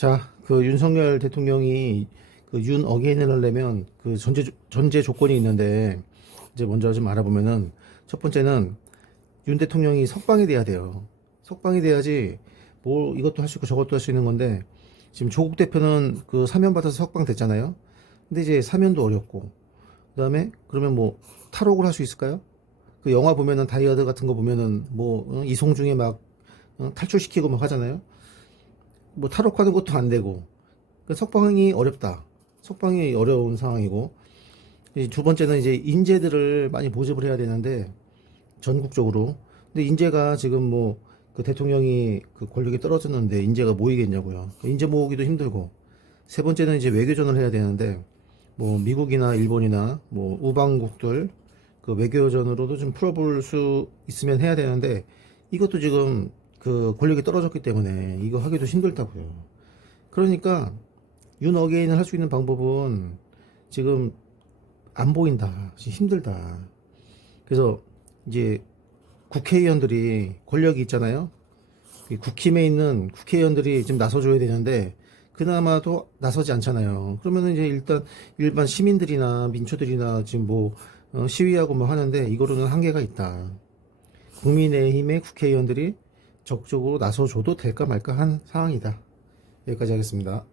자, 그 윤석열 대통령이 그 윤 어게인을 하려면 그 전제 조- 전제 조건이 있는데 이제 먼저 좀 알아보면은 첫 번째는 윤 대통령이 석방이 돼야 돼요. 석방이 돼야지 뭐 이것도 할 수 있고 저것도 할 수 있는 건데 지금 조국 대표는 그 사면 받아서 석방됐잖아요. 근데 이제 사면도 어렵고 그다음에 그러면 뭐 탈옥을 할 수 있을까요? 그 영화 보면은 다이어드 같은 거 보면은 뭐 어, 이송중에 막 어, 탈출시키고 막 하잖아요. 뭐 탈옥하는 것도 안 되고 그 석방이 어렵다. 석방이 어려운 상황이고 이두 번째는 이제 인재들을 많이 모집을 해야 되는데 전국적으로 근데 인재가 지금 뭐 그 대통령이 그 권력이 떨어졌는데 인재가 모이겠냐고요. 인재 모으기도 힘들고 세 번째는 이제 외교전을 해야 되는데 뭐 미국이나 일본이나 뭐 우방국들 그 외교전으로도 좀 풀어볼 수 있으면 해야 되는데 이것도 지금 그 권력이 떨어졌기 때문에 이거 하기도 힘들다고요. 그러니까 윤 어게인을 할 수 있는 방법은 지금 안 보인다. 힘들다. 그래서 이제 국회의원들이 권력이 있잖아요. 이 국힘에 있는 국회의원들이 지금 나서줘야 되는데 그나마도 나서지 않잖아요. 그러면은 이제 일단 일반 시민들이나 민초들이나 지금 뭐 어, 시위하고 뭐 하는데 이거로는 한계가 있다. 국민의힘의 국회의원들이 적극적으로 나서줘도 될까 말까 한 상황이다. 여기까지 하겠습니다.